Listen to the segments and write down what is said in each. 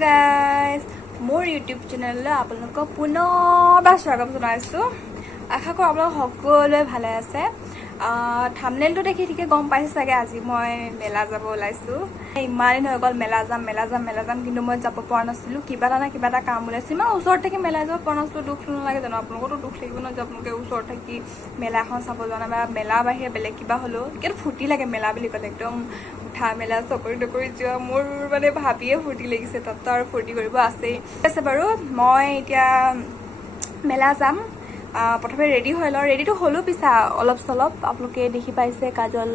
guys मोर YouTube channel आपलोक पुनर्बार स्वागत जनाइছো आशा करो आपलोक সকলোৱে ভালে আছে থাম্বনেলটো দেখি ঠিকে গম পাইছে চাগে আজি মই মেলা যাব ওলাইছো ইমান দিন হৈ গল মেলা যাম কিন্তু মই যাব পৰা নাছিলো কিবা এটা কাম ওলাইছিল মই ওচৰত থাকি মেলা যাব পৰা নাছিলো দুখ নালাগে জানো আপোনালোকতো দুখ লাগিব ন যে আপোনালোকে ওচৰত থাকি মেলাখন চাব জানা বা মেলা বাহিৰে বেলেগ কিবা হলো কিন্তু ফুটি লাগে মেলা বুলি ক'লে একদম উঠা মেলা চকৰি যোৱা মোৰ মানে ভাবিয়ে ফুটি লাগিছে তাত আৰু ফুটি কৰিব আছে বাৰু মই এতিয়া মেলা যাম प्रथम रेडी हो रेडी तो हलो पिसा अलप सलप आपलोके देखि पाइसे काजल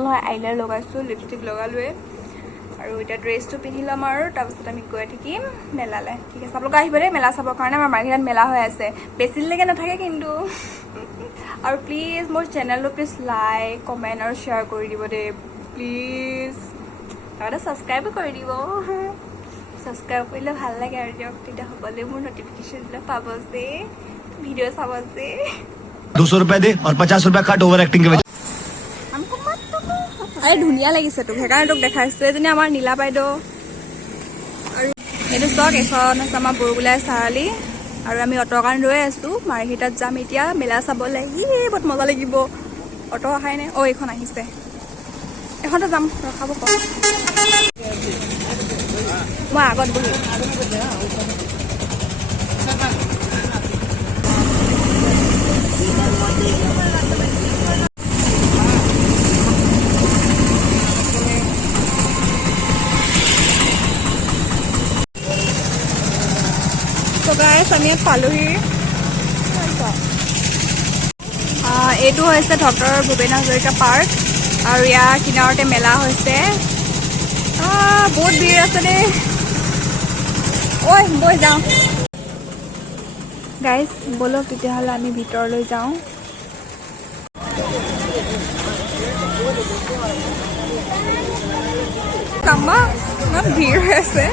নহয় आइलार लगाइছো लिपस्टिक लगालुए और इटा ड्रेस तो पिन्हि लम और तारपिছত আমি গৈ থাকিম মেলালে ঠিক আছে आपलोक আহিবৰে মেলা চাবৰ কাৰণে আমাৰ মাৰ্কেটত মেলা হৈ আছে বেছি লাগে নাথাকে কিন্তু আৰু প্লিজ মোৰ চেনেলটো প্লিজ লাইক কমেন্ট আৰু শেয়াৰ কৰি দিব দে প্লিজ আৰু সাবস্ক্ৰাইব কৰি দিব সাবস্ক্ৰাইব কৰিলে ভাল লাগে আৰু দিয়ক তেতিয়া সকলোৱে মোৰ নটিফিকেশন পাব যে वीडियो सावसे 200 रुपए दे और 50 रुपए काट ओवर एक्टिंग के वजह हमको मत तो अरे धुनिया লাগিছে তো হেকাৰণে তোক দেখাইছো এজনী আমাৰ নীলা বাইদেউ আৰু এটো ষ্টক এখন আছে আমাৰ বৰগুলাই চাৰালি আৰু আমি অটো কাৰণ ৰৈ আছো মাৰ্কেটত যাম এতিয়া মেলা চাবলৈ বহুত মজা লাগিব অটো আহাই নাই ও এখন আহিছে এখনতে যাম ৰখাব ক মই আগত বহি तो गाइस আমি পালোহি এইটো হৈছে ডক্টৰ ভূপেন হাজৰিকা পাৰ্ক আৰু ইয়াৰ কিনাৰতে মেলা হৈছে বহুত ভিৰ আছে দে ঐ বৈ যাওঁ গাইস বলক তেতিয়াহ'লে আমি ভিতৰলৈ যাওঁ কামা ইমান ভিৰ আছে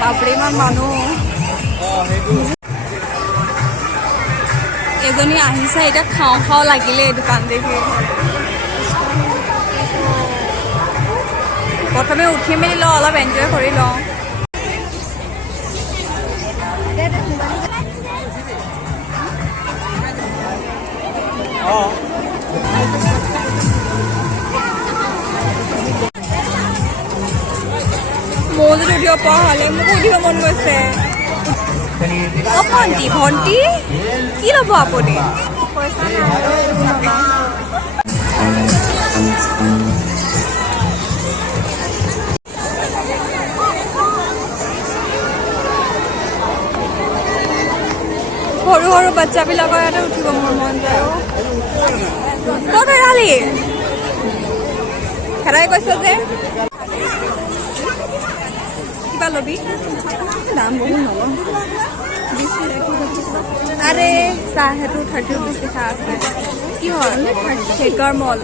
বাপৰে ইমান মানুহ এজনী আহিছে এতিয়া খাওঁ লাগিলে দোকান দেখি প্ৰথমে উঠি মেলি লওঁ অলপ এনজয় কৰি লওঁ মই যদি উঠিব পৰা হ'লে মোক উঠিব মন গৈছে ভণ্টি কি ল'ব আপুনি পইচা সৰু সৰু বাচ্চাবিলাকৰ ইয়াতে উঠিব মোৰ মন যায় ক'ত হেৰালি হেৰাই গৈছ যে কিবা ল'বি দাম বহুত নলওঁ আৰে চাহ সেইটো 30 rupees লিখা আছে কি হয় শেকাৰ মল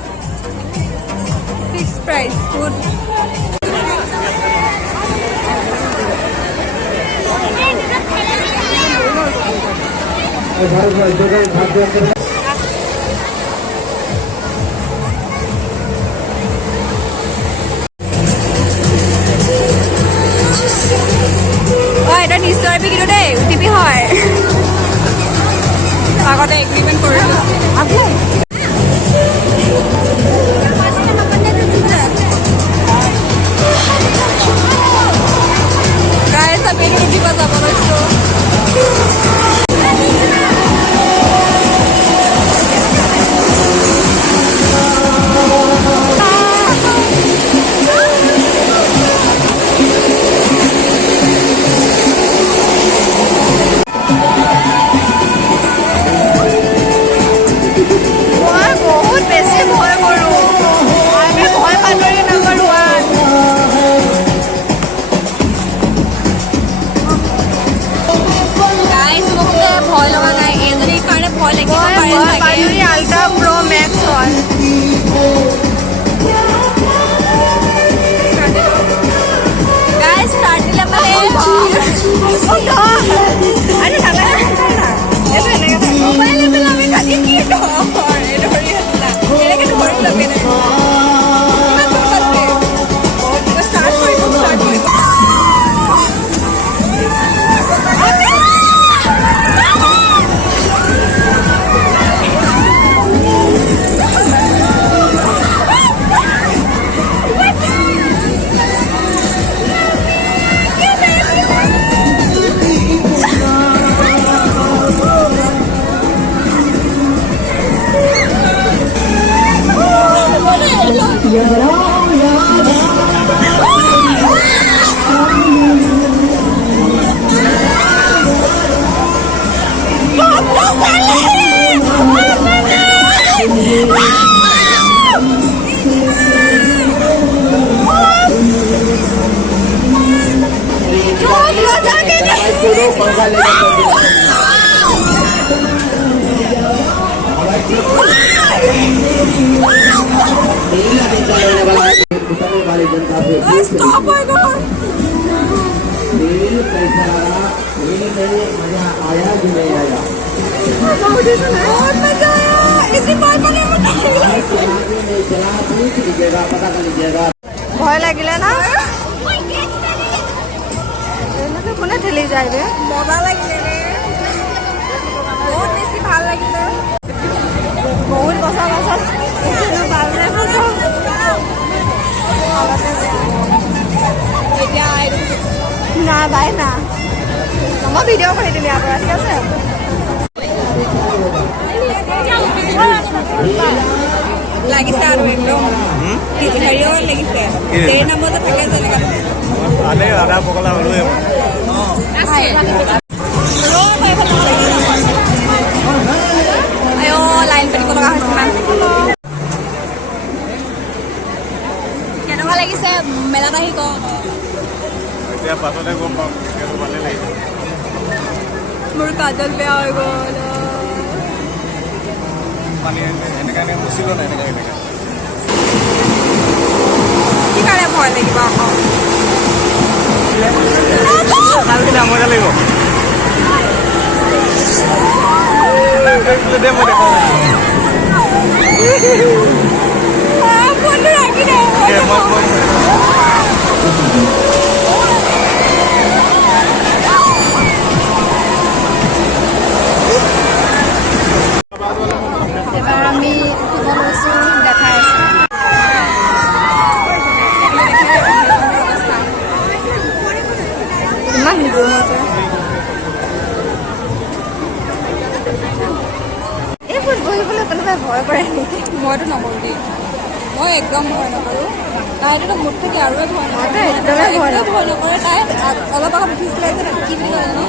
ফিক্স প্ৰাইচ ফুড এটা নিশ্চয় কিন্তু দেই টিপি হয় আগতে এগ্ৰিমেণ্ট কৰিলোঁ গাইছ আমি এইটো উঠিব যাব লৈছোঁ আল্ট্ৰা প্ৰ মেক্স হয় গাইস স্টার্ট দিলে মানে আরে না এটা এনেকে থাকে মোবাইলে পেলামে কাটি কি তো এটা ধৰি আছে না এনেকে ধৰি লাগে ভয় লাগিলে না কোনে ঠেলি যায় ৰে মজা লাগিলে ৰে বহুত বেশি ভাল লাগিলে বহুত বছৰ পাছত এতিয়া না বাই না মই ভিডিঅ' কৰি দিম ইয়াৰ পৰা ঠিক আছে লাগিছে আৰু একদম হেৰিও লাগিছে সেই নামতে থাকে যেনেকৈ আনে আধা পগলা হলোৱে লাইন পাতিব লগা হৈছে কেনেকুৱা লাগিছে মেলাত আহি ক এতিয়া পাছতে গম পাম ভালে লাগিছে মোৰ কাজল বেয়া হৈ গ'ল পানী এনেকৈ মুচিব নাই এনেকৈ কি কাৰণে ভয় লাগিব আকৌ মজা লাগিব দে মই এবাৰ আমি উঠিব লৈছোঁ দেখাই আছোঁ ইমান গৰম আছে এইবোৰ বহিবলৈ কোনোবাই ভয় কৰে নেকি মইতো নকৰোঁ দেই মই একদম ভয় নকৰোঁ তাইতো মুঠ থাকি আৰু ভয় নকৰে একদমেই ভয় নকৰে তাই অলপ আগত উঠিছিলে যে কি বুলি কয় জানো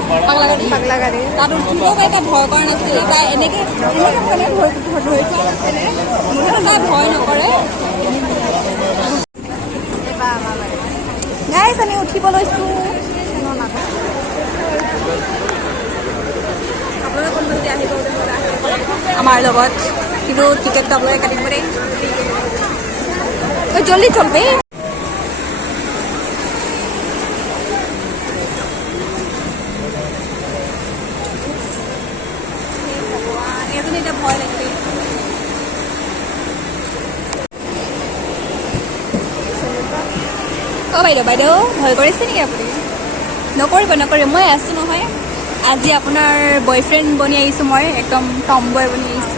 পাগলা গাড়ী তাত উঠিবও পাৰি তাই ভয় কৰা নাছিলে তাই এনেকৈ ধৰি থোৱা নাছিলে মুঠতে তাই ভয় নকৰে গাইছ আমি উঠিব লৈছোঁ আপোনালোকে কোনোবা যদি আহিব আমাৰ লগত কিন্তু টিকেটটো আপোনালোকে কাটিব দেই জলদি চলবে এতিয়া ভয় লাগিলে অ' বাইদেউ ভয় কৰিছে নেকি আপুনি নকৰিব মই আছোঁ নহয় আজি আপোনাৰ বয়ফ্ৰেণ্ড বনি আহিছোঁ মই একদম টম বয় বনি আহিছোঁ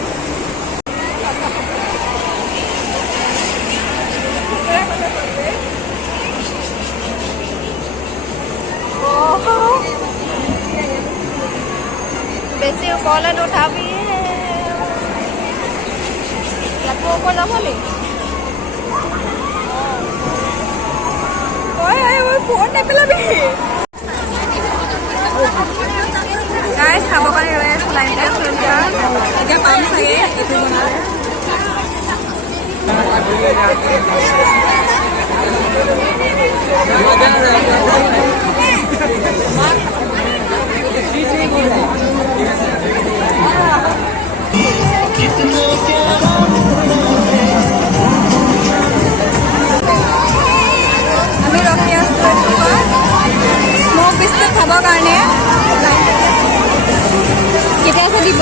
বেছি ওপৰলৈ নুঠাবি ইয়াতো ওপৰ যাব নি ফোন নেপেলাবি গাইছ খাবৰ কাৰণে ৰৈ আছোঁ লাইনতে এতিয়া পাম চাগে এইটো বনালে আমি ৰখি আছোঁ স্মক বিস্কুট খাবৰ কাৰণে কেতিয়া আছে দিব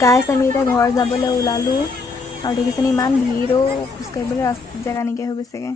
গাইছ আমি এতিয়া ঘৰ যাবলৈ ওলালোঁ আৰু দেখিছেনে ইমান ভিৰো খোজকাঢ়িবলৈ জেগা নাইকিয়া হৈ গৈছেগৈ